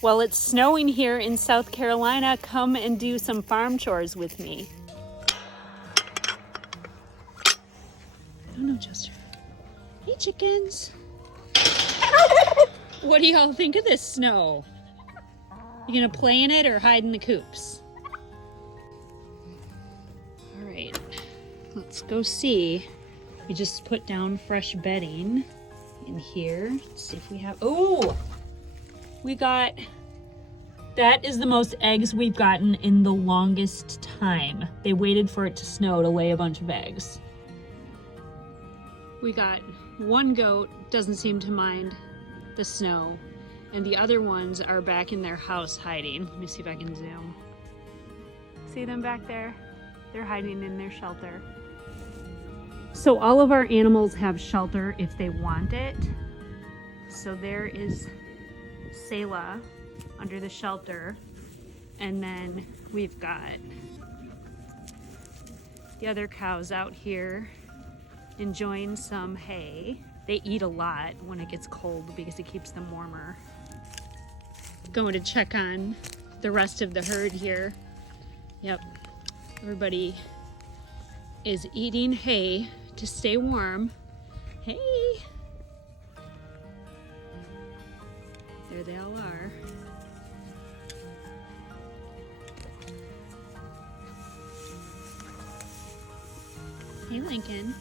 Well, it's snowing here in South Carolina. Come and do some farm chores with me. Oh no, Chester. Hey, chickens. What do y'all think of this snow? You gonna play in it or hide in the coops? All right, let's go see. We just put down fresh bedding in here. Let's see if we have, oh, we got, that is the most eggs we've gotten in the longest time. They waited for it to snow to lay a bunch of eggs. We got one goat, doesn't seem to mind the snow, and the other ones are back in their house hiding. Let me see if I can zoom. See them back there? They're hiding in their shelter. So all of our animals have shelter if they want it. So there is Selah under the shelter, and then we've got the other cows out here enjoying some hay. They eat a lot when it gets cold because it keeps them warmer. Going to check on the rest of the herd here. Yep, everybody is eating hay to stay warm. Hey! There they all are. Hey, Lincoln.